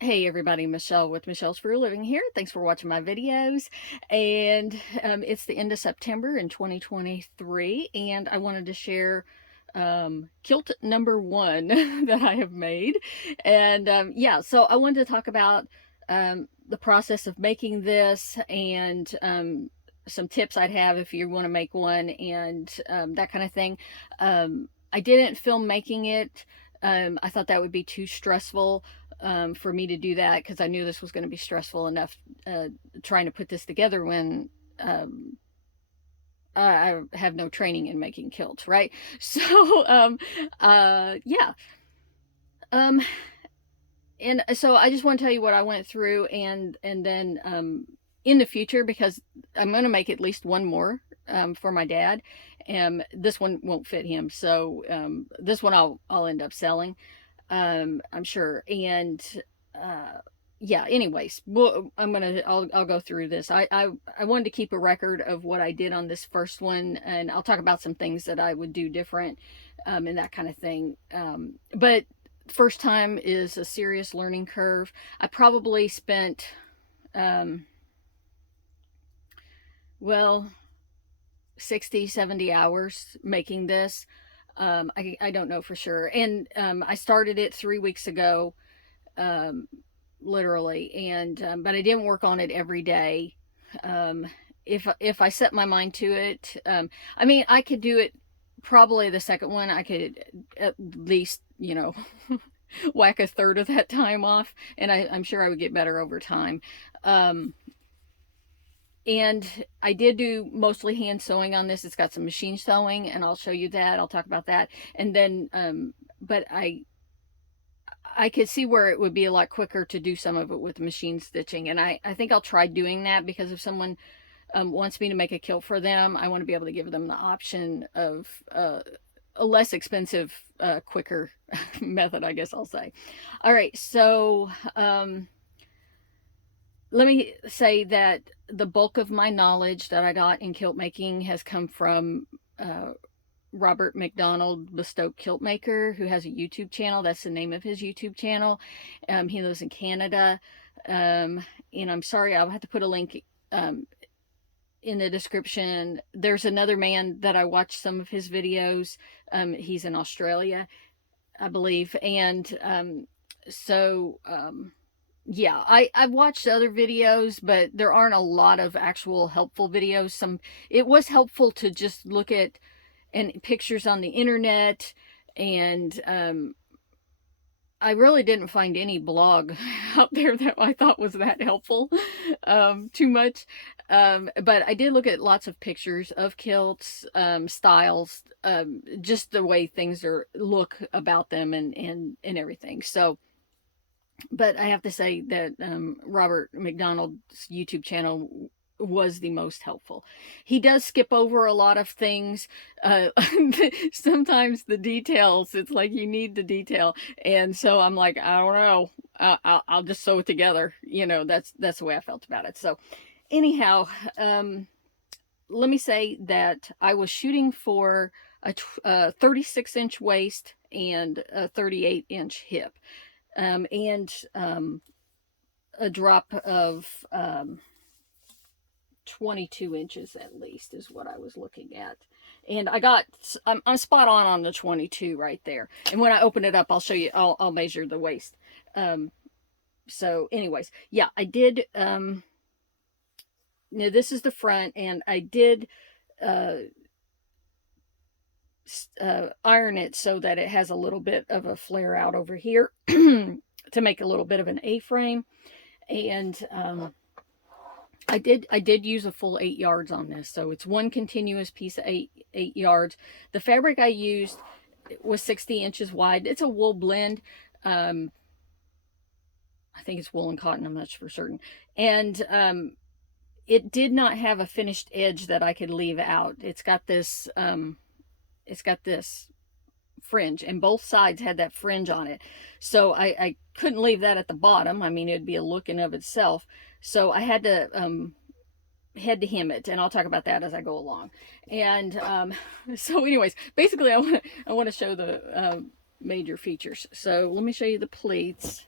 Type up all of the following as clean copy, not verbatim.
Hey everybody, Michelle with Michelle's for a Living here. Thanks for watching my videos. And it's the end of September in 2023, and I wanted to share kilt number one that I have made. And yeah, so I wanted to talk about the process of making this and some tips I'd have if you want to make one and that kind of thing. I didn't film making it. I thought that would be too stressful for me to do that because I knew this was going to be stressful enough trying to put this together when I have no training in making kilts, right? So, yeah. Um, and so I just want to tell you what I went through and then in the future, because I'm going to make at least one more for my dad. And this one won't fit him. So this one I'll end up selling. I'm sure. And yeah, anyways, well, I'll go through this. I wanted to keep a record of what I did on this first one, and I'll talk about some things that I would do different, and that kind of thing. But first time is a serious learning curve. I probably spent, um, well, 60, 70 hours making this. I don't know for sure. And I started it 3 weeks ago, um, literally, and but I didn't work on it every day. Um, if I set my mind to it, I mean, I could do it. Probably the second one, I could at least, whack a third of that time off, and I'm sure I would get better over time. Um, and I did do mostly hand sewing on this. It's got some machine sewing, and I'll show you that. I'll talk about that. And then, but I could see where it would be a lot quicker to do some of it with machine stitching. And I think I'll try doing that because if someone wants me to make a kilt for them, I want to be able to give them the option of a less expensive, quicker method, I guess I'll say. All right, so let me say that the bulk of my knowledge that I got in kilt making has come from Robert MacDonald, Bespoke Kilt Maker, who has a YouTube channel. That's the name of his YouTube channel. He lives in Canada. And I'm sorry, I'll have to put a link in the description. There's another man that I watched some of his videos. He's in Australia, I believe. And yeah, I've watched other videos, but there aren't a lot of actual helpful videos. It was helpful to just look at and pictures on the internet, and I really didn't find any blog out there that I thought was that helpful too much. But I did look at lots of pictures of kilts, styles, just the way things look about them and everything. So, but I have to say that Robert MacDonald's YouTube channel was the most helpful. He does skip over a lot of things. Uh, Sometimes the details, it's like you need the detail. And so I'm like, I don't know. I'll just sew it together. That's the way I felt about it. So anyhow, let me say that I was shooting for a 36-inch waist and a 38-inch hip. And a drop of 22 inches at least is what I was looking at. And I'm spot on the 22 right there. And when I open it up, I'll show you, I'll measure the waist. So anyways, yeah, I did, this is the front, and I did, iron it so that it has a little bit of a flare out over here to make a little bit of an A-frame. And I did use a full 8 yards on this, so it's one continuous piece of eight yards. The fabric I used was 60 inches wide. It's a wool blend. I think it's wool and cotton, I'm not for certain. And it did not have a finished edge that I could leave out. It's got this fringe, and both sides had that fringe on it. So I couldn't leave that at the bottom. I mean, it'd be a look in of itself. So I had to hem it, and I'll talk about that as I go along. And so anyways, basically I want to show the major features. So let me show you the pleats.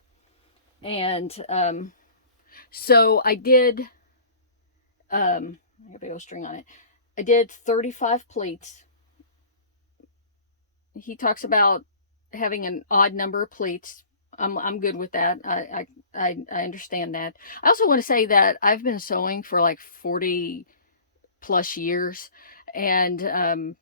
And so I did, I got a big old string on it. I did 35 pleats. He talks about having an odd number of pleats. I'm good with that. I understand that. I also want to say that I've been sewing for like 40 plus years, and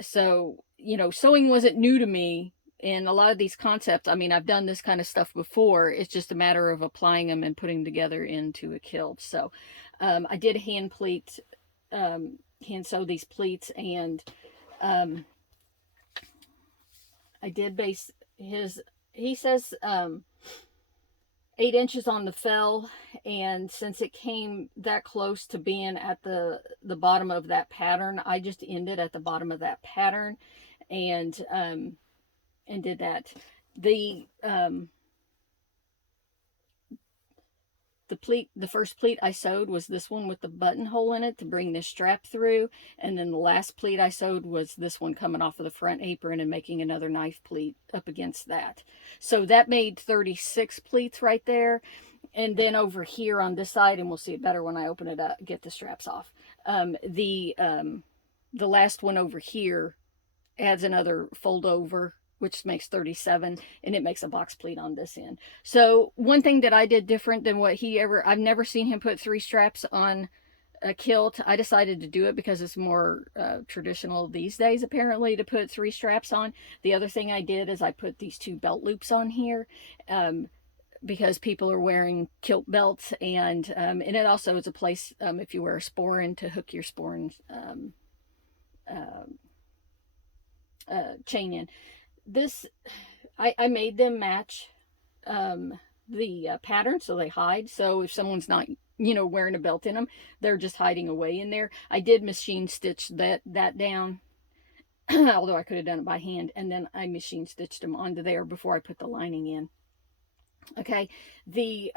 so sewing wasn't new to me. And a lot of these concepts, I mean, I've done this kind of stuff before. It's just a matter of applying them and putting them together into a kilt. So I did hand sew these pleats, and um, I did base his. He says 8 inches on the fell, and since it came that close to being at the bottom of that pattern, I just ended at the bottom of that pattern, and did that. The first pleat I sewed was this one with the buttonhole in it to bring this strap through, and then the last pleat I sewed was this one coming off of the front apron and making another knife pleat up against that. So that made 36 pleats right there. And then over here on this side, and we'll see it better when I open it up, get the straps off. The last one over here adds another fold over, which makes 37, and it makes a box pleat on this end. So one thing that I did different than what I've never seen him put 3 straps on a kilt. I decided to do it because it's more traditional these days, apparently, to put 3 straps on. The other thing I did is I put these 2 belt loops on here, because people are wearing kilt belts, and it also is a place, if you wear a sporran, to hook your sporran chain in. This, I made them match the pattern so they hide. So if someone's not wearing a belt in them, they're just hiding away in there. I did machine stitch that down, although I could have done it by hand, and then I machine stitched them onto there before I put the lining in. Okay, the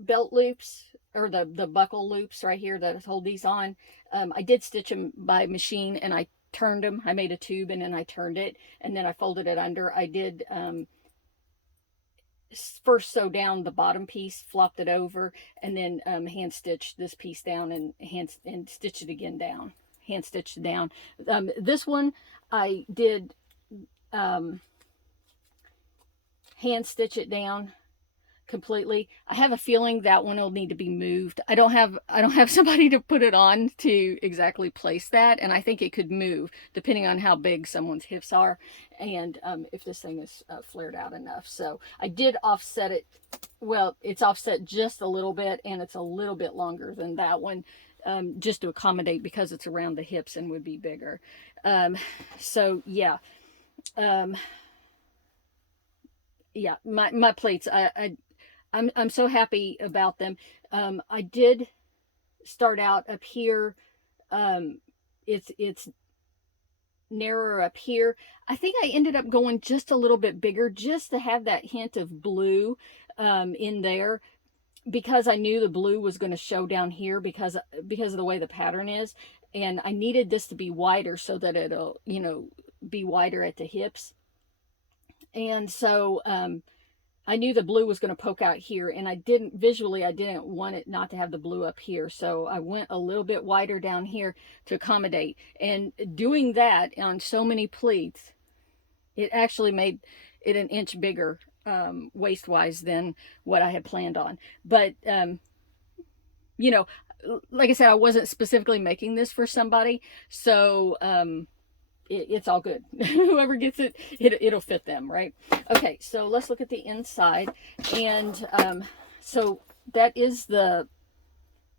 belt loops, or the buckle loops right here that hold these on, I did stitch them by machine, and I turned them. I made a tube, and then I turned it, and then I folded it under. I did first sew down the bottom piece, flopped it over, and then hand stitched this piece down, and stitched it again down, hand stitched it down. This one I did hand stitch it down completely. I have a feeling that one will need to be moved. I don't have somebody to put it on to exactly place that, and I think it could move depending on how big someone's hips are, and if this thing is flared out enough. So I did offset it. Well, it's offset just a little bit, and it's a little bit longer than that one, just to accommodate, because it's around the hips and would be bigger. So yeah. Yeah, my plates, I'm so happy about them. I did start out up here. It's narrower up here. I think I ended up going just a little bit bigger, just to have that hint of blue in there, because I knew the blue was going to show down here because of the way the pattern is, and I needed this to be wider so that it'll be wider at the hips. And so I knew the blue was going to poke out here, and I didn't want it not to have the blue up here. So I went a little bit wider down here to accommodate. And doing that on so many pleats, it actually made it an inch bigger waist-wise than what I had planned on. But, like I said, I wasn't specifically making this for somebody. So, it's all good. Whoever gets it, it'll fit them, right? Okay, so let's look at the inside. And so that is the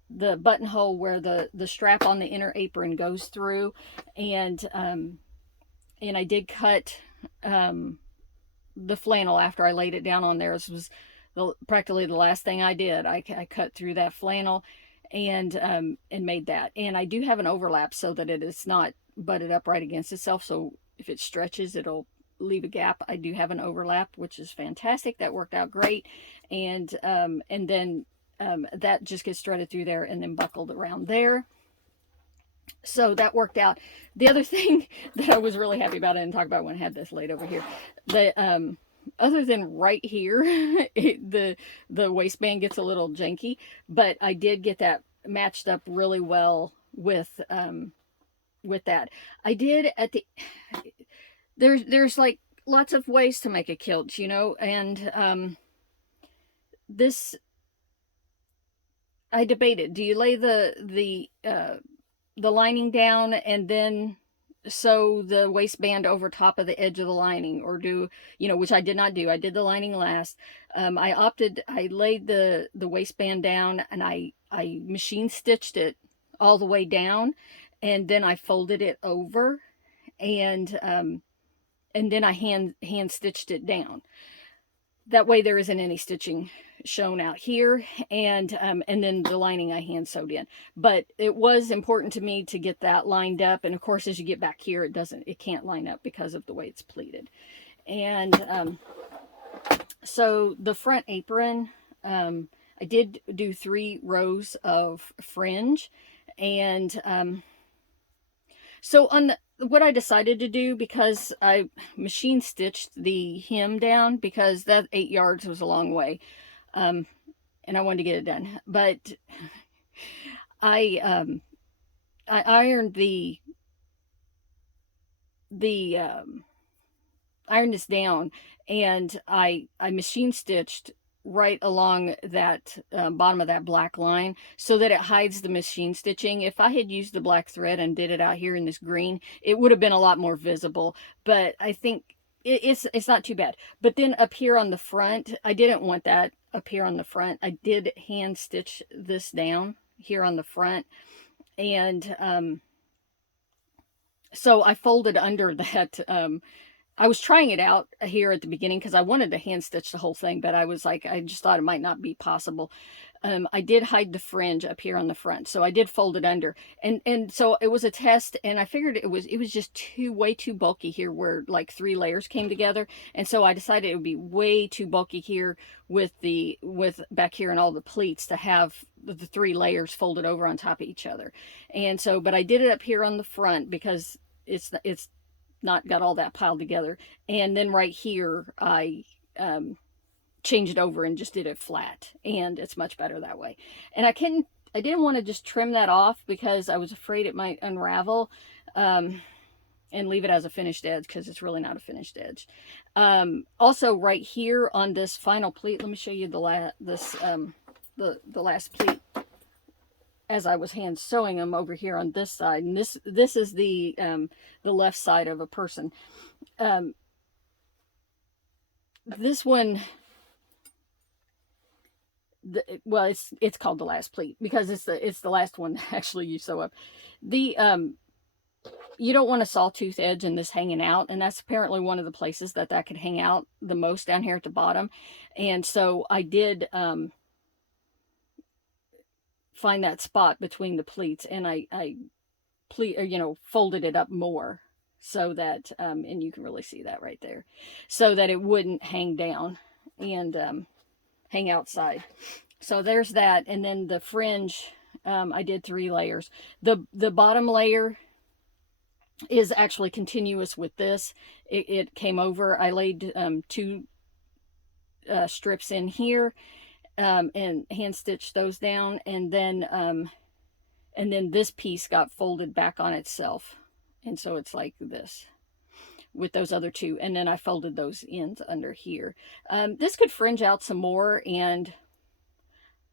buttonhole where the strap on the inner apron goes through. And I did cut the flannel after I laid it down on there. This was practically the last thing I did. I cut through that flannel and made that. And I do have an overlap so that it is not butted up right against itself, so if it stretches, it'll leave a gap. I do have an overlap, which is fantastic. That worked out great. And then that just gets threaded through there and then buckled around there. So that worked out. The other thing that I was really happy about, I didn't talk about when I had this laid over here, the other than right here, the waistband gets a little janky, but I did get that matched up really well with that. I did at the there's like lots of ways to make a kilt, you know, and this I debated. Do you lay the lining down and then sew the waistband over top of the edge of the lining, or do, you know, which I did not do. I did the lining last. I laid the waistband down, and I machine stitched it all the way down, and then I folded it over, and then I hand stitched it down. That way there isn't any stitching shown out here, and then the lining I hand sewed in. But it was important to me to get that lined up, and of course as you get back here it can't line up because of the way it's pleated. And so the front apron, I did do 3 rows of fringe, and so on what I decided to do, because I machine stitched the hem down, because that 8 yards was a long way, and I wanted to get it done. But I ironed ironed this down, and I machine stitched right along that bottom of that black line, so that it hides the machine stitching. If I had used the black thread and did it out here in this green, it would have been a lot more visible, but I think it's not too bad. But then up here on the front, I didn't want that up here on the front. I did hand stitch this down here on the front, and so I folded under that. I was trying it out here at the beginning because I wanted to hand stitch the whole thing, but I was like, I just thought it might not be possible. I did hide the fringe up here on the front, so I did fold it under, and so it was a test, and I figured it was just way too bulky here where like 3 layers came together, and so I decided it would be way too bulky here with back here and all the pleats to have the 3 layers folded over on top of each other. And so, but I did it up here on the front because it's not got all that piled together. And then right here, I changed it over and just did it flat, and it's much better that way. And I didn't want to just trim that off because I was afraid it might unravel, and leave it as a finished edge, because it's really not a finished edge. Also right here on this final pleat, let me show you the last pleat as I was hand sewing them over here on this side. And this is the left side of a person. This one, well, it's called the last pleat because it's the last one that actually you sew up. You don't want a sawtooth edge in this hanging out, and that's apparently one of the places that could hang out the most, down here at the bottom. And so I did find that spot between the pleats, and I folded it up more so that and you can really see that right there, so that it wouldn't hang down and hang outside. So there's that. And then the fringe, I did 3 layers. The bottom layer is actually continuous with this. It came over. I laid 2 strips in here, and hand stitched those down, and then this piece got folded back on itself, and so it's like this with those other 2, and then I folded those ends under here. This could fringe out some more, and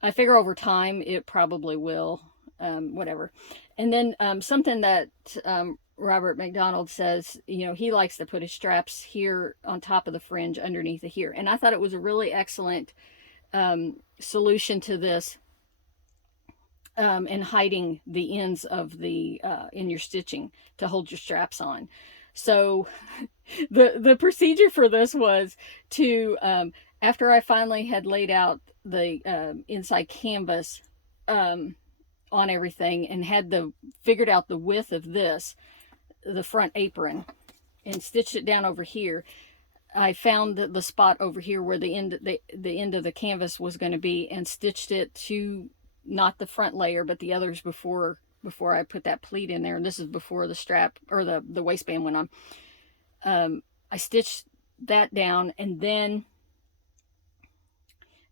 I figure over time it probably will, whatever. And then something that Robert MacDonald says, he likes to put his straps here on top of the fringe underneath of here, and I thought it was a really excellent solution to this, and hiding the ends of the in your stitching to hold your straps on. So the procedure for this was to, after I finally had laid out the inside canvas on everything, and had figured out the width of the front apron, and stitched it down over here, I found the spot over here where the end of the canvas was going to be, and stitched it to not the front layer but the others before before I put that pleat in there, and this is before the strap or the waistband went on. I stitched that down, and then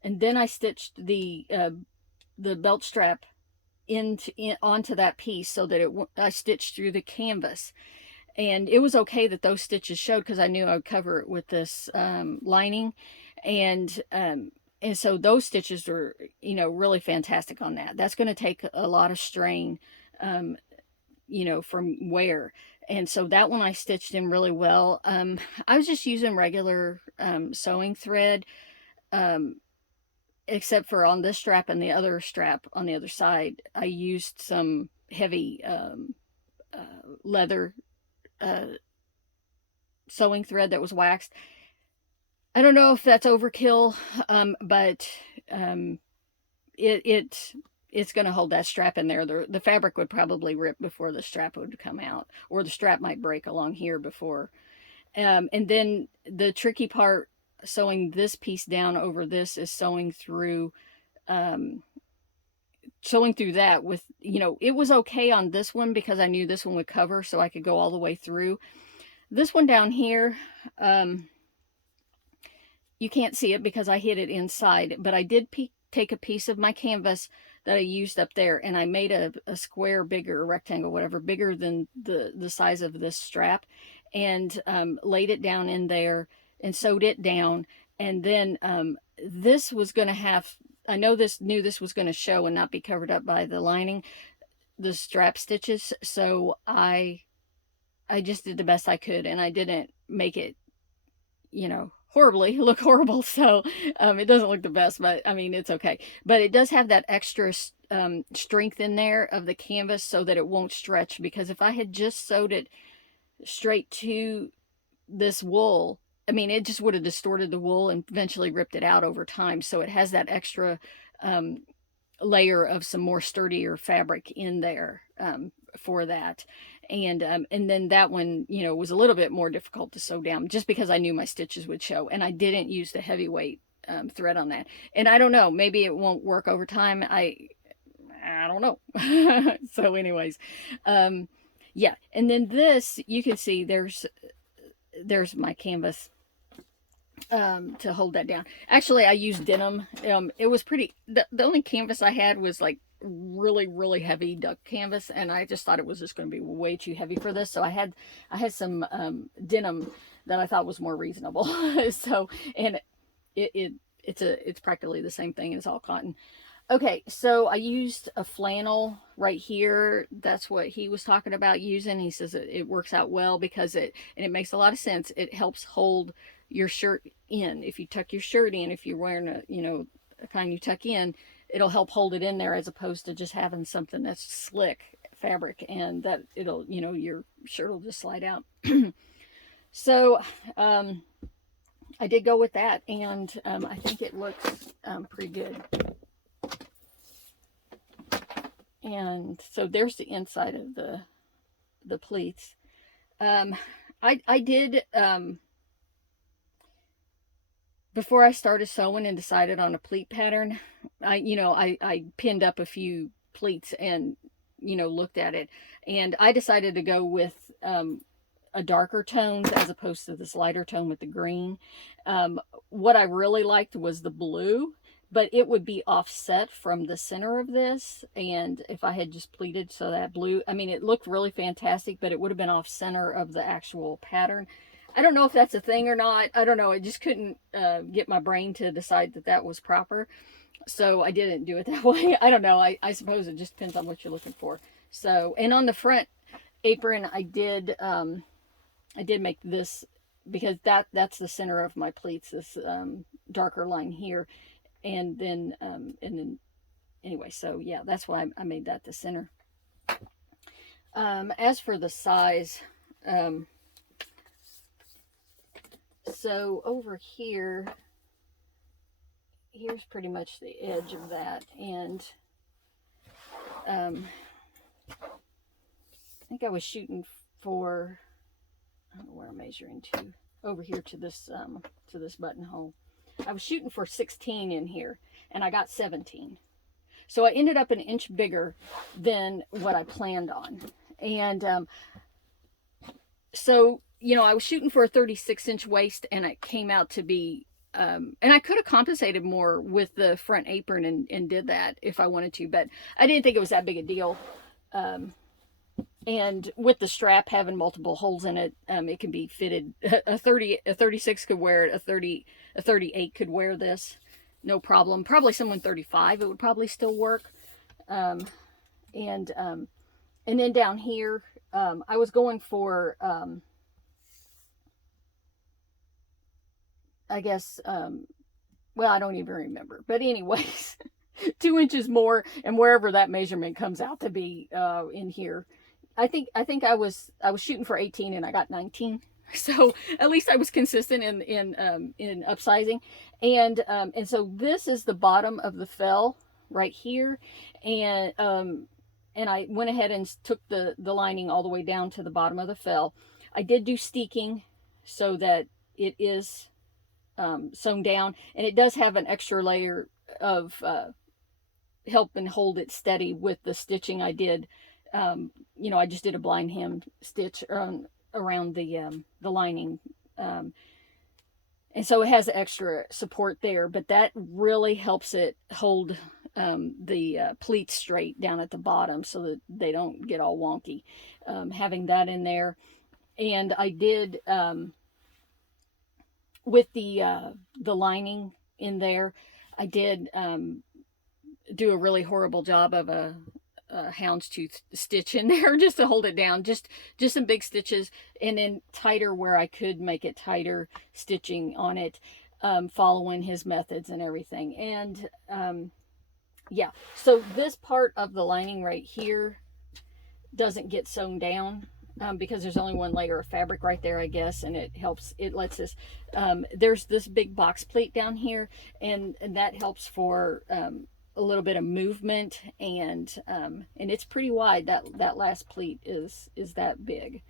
I stitched the belt strap onto that piece, so that I stitched through the canvas. And it was okay that those stitches showed, because I knew I would cover it with this lining. And so those stitches were, you know, really fantastic on that. That's going to take a lot of strain, you know, from wear. And so that one I stitched in really well. I was just using regular sewing thread, except for on this strap and the other strap on the other side, I used some heavy leather sewing thread that was waxed. I don't know if that's overkill, but it's going to hold that strap in there. The fabric would probably rip before the strap would come out, or the strap might break along here before. And then the tricky part, sewing this piece down over this, is sewing through that with, you know, it was okay on this one because I knew this one would cover, so I could go all the way through. This one down here, you can't see it because I hid it inside, but I did take a piece of my canvas that I used up there, and I made a square bigger, a rectangle, whatever, bigger than the size of this strap, and laid it down in there and sewed it down. And then this was going to have, I knew this was going to show and not be covered up by the lining, the strap stitches. So I just did the best I could, and I didn't make it, you know, look horrible. So it doesn't look the best, but I mean, it's okay. But it does have that extra strength in there of the canvas, so that it won't stretch, because if I had just sewed it straight to this wool, I mean, it just would have distorted the wool and eventually ripped it out over time. So it has that extra layer of some more sturdier fabric in there for that. And then that one, you know, was a little bit more difficult to sew down, just because I knew my stitches would show, and I didn't use the heavyweight thread on that. And I don't know, maybe it won't work over time. I don't know. So anyways, yeah. And then this, you can see there's my canvas to hold that down. Actually, I used denim. It was pretty, the only canvas I had was like really heavy duck canvas, and I just thought it was just going to be way too heavy for this. So I had some denim that I thought was more reasonable. So, and it's practically the same thing. It's all cotton. Okay, so I used a flannel right here. That's what he was talking about using. He says it works out well because and it makes a lot of sense. It helps hold your shirt in. If you tuck your shirt in, if you're wearing a kind you tuck in, it'll help hold it in there, as opposed to just having something that's slick fabric, and that it'll, your shirt will just slide out. So I did go with that, and I think it looks pretty good. And so there's the inside of the pleats. I did, before I started sewing and decided on a pleat pattern, I pinned up a few pleats and, looked at it. And I decided to go with a darker tones as opposed to this lighter tone with the green. What I really liked was the blue, but it would be offset from the center of this. And if I had just pleated, so that blue, I mean, it looked really fantastic, but it would have been off center of the actual pattern. I don't know if that's a thing or not. I don't know. I just couldn't get my brain to decide that was proper. So I didn't do it that way. I don't know. I suppose it just depends on what you're looking for. So, and on the front apron, I did make this, because that's the center of my pleats, this darker line here. And then anyway, so yeah, that's why I made that the center. As for the size, so over here, here's pretty much the edge of that. And I think I was shooting for, I don't know where I'm measuring to, over here to this buttonhole. I was shooting for 16 in here, and I got 17. So I ended up an inch bigger than what I planned on. And so, you know, I was shooting for a 36-inch waist, and it came out to be, and I could have compensated more with the front apron and did that if I wanted to, but I didn't think it was that big a deal. And with the strap having multiple holes in it, it can be fitted. A 36 could wear it. A 38 could wear this, no problem. Probably someone 35, it would probably still work. And then down here, I was going for, I guess, well, I don't even remember. But anyways, 2 inches more, and wherever that measurement comes out to be in here. I think I was shooting for 18 and I got 19. So at least I was consistent in upsizing. And so this is the bottom of the fell right here. And I went ahead and took the lining all the way down to the bottom of the fell. I did do steeking so that it is sewn down, and it does have an extra layer of help and hold it steady with the stitching I did. You know, I just did a blind hem stitch around the lining, and so it has extra support there, but that really helps it hold the pleats straight down at the bottom so that they don't get all wonky. Having that in there, and I did with the lining in there, I did do a really horrible job of a houndstooth stitch in there just to hold it down, just some big stitches, and then tighter where I could make it tighter stitching on it, following his methods and everything. And yeah, so this part of the lining right here doesn't get sewn down because there's only one layer of fabric right there, I guess, and it helps, it lets us, there's this big box pleat down here, and that helps for a little bit of movement, and it's pretty wide. That last pleat is that big,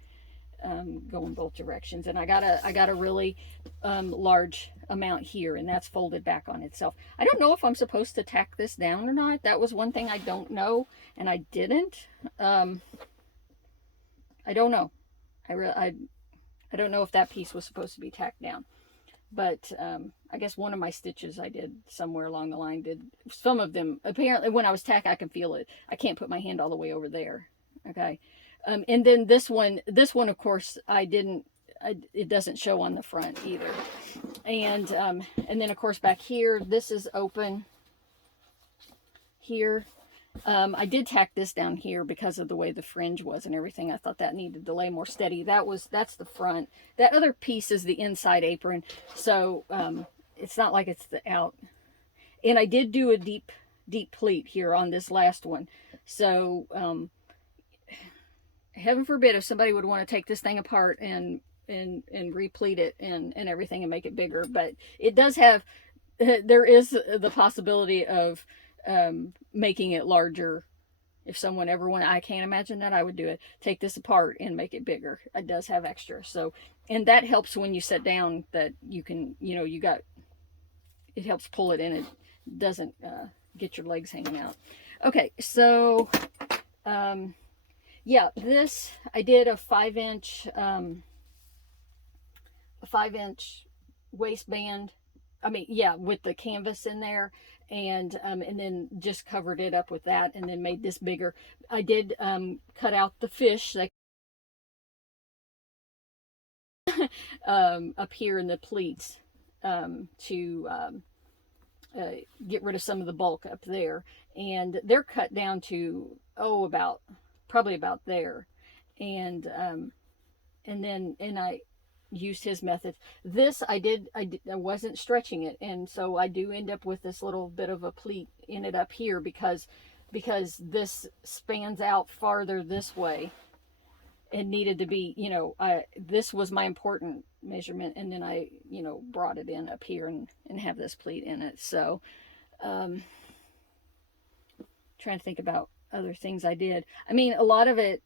going both directions. And I got a really large amount here, and that's folded back on itself. I don't know if I'm supposed to tack this down or not. That was one thing I don't know, and I didn't. I don't know. I don't know if that piece was supposed to be tacked down. But I guess one of my stitches I did somewhere along the line did. Some of them, apparently when I was tack, I can feel it. I can't put my hand all the way over there. Okay. And then this one, of course, it doesn't show on the front either. And then of course back here, this is open here. I did tack this down here because of the way the fringe was and everything. I thought that needed to lay more steady. That's the front. That other piece is the inside apron. So it's not like it's the out. And I did do a deep pleat here on this last one. So heaven forbid if somebody would want to take this thing apart and repleat it and everything and make it bigger. But it does have, there is the possibility of making it larger if someone ever wanted. I can't imagine that I would do it. Take this apart and make it bigger. It does have extra. So, and that helps when you sit down, that you can, it helps pull it in. It doesn't get your legs hanging out. Okay, so yeah, this, I did a 5-inch waistband. I mean, yeah, with the canvas in there, and then just covered it up with that, and then made this bigger. I did cut out the fish like up here in the pleats to get rid of some of the bulk up there, and they're cut down to probably about there, and I used his methods. This I wasn't stretching it, and so I do end up with this little bit of a pleat in it up here because this spans out farther this way and needed to be, this was my important measurement, and then I brought it in up here and have this pleat in it. So trying to think about other things I did. I mean, a lot of it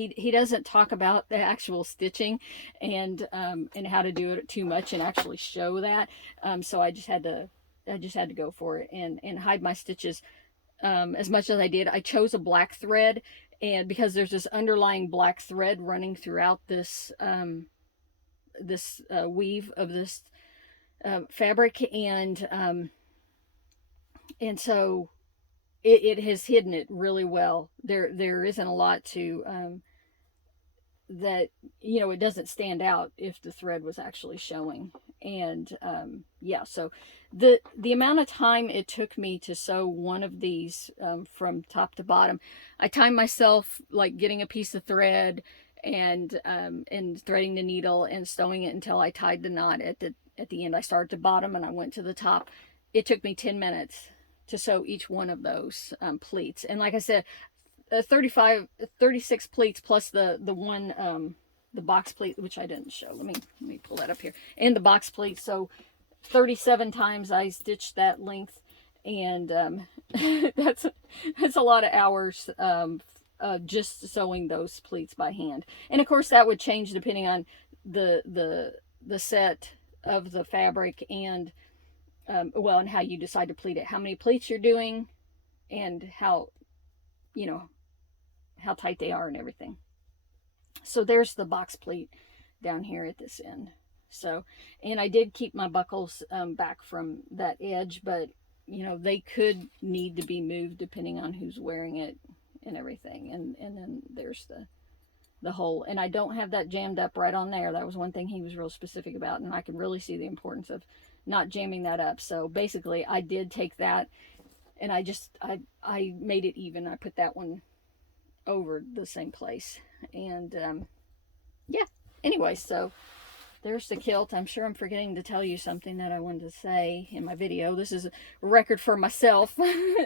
he doesn't talk about the actual stitching and how to do it too much and actually show that. So I just had to go for it and hide my stitches as much as I did. I chose a black thread, and because there's this underlying black thread running throughout this weave of this fabric, and so it has hidden it really well. There isn't a lot to that, you know, it doesn't stand out if the thread was actually showing. And yeah, so the amount of time it took me to sew one of these, from top to bottom, I timed myself like getting a piece of thread and threading the needle and sewing it until I tied the knot at the end. I started at the bottom and I went to the top. It took me 10 minutes to sew each one of those pleats. And like I said, 36 pleats plus the one, the box pleat, which I didn't show. Let me pull that up here. And the box pleat. So 37 times I stitched that length, and that's a lot of hours, just sewing those pleats by hand. And of course that would change depending on the set of the fabric, and well, and how you decide to pleat it, how many pleats you're doing, and how, you know, how tight they are and everything. So there's the box pleat down here at this end. So, and I did keep my buckles back from that edge, but you know, they could need to be moved depending on who's wearing it and everything. And then there's the hole, and I don't have that jammed up right on there. That was one thing he was real specific about, and I could really see the importance of not jamming that up. So basically I did take that, and I made it even. I put that one over the same place, and yeah, anyway, so there's the kilt. I'm sure I'm forgetting to tell you something that I wanted to say in my video. This is a record for myself,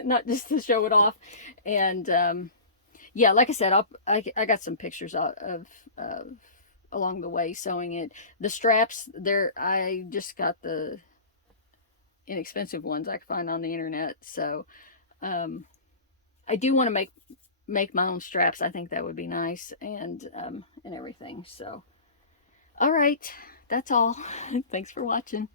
not just to show it off. And yeah, like I said, I got some pictures of along the way sewing it. The straps there, I just got the inexpensive ones I could find on the internet. So I do want to make my own straps. I think that would be nice, and everything. So all right, that's all. Thanks for watching.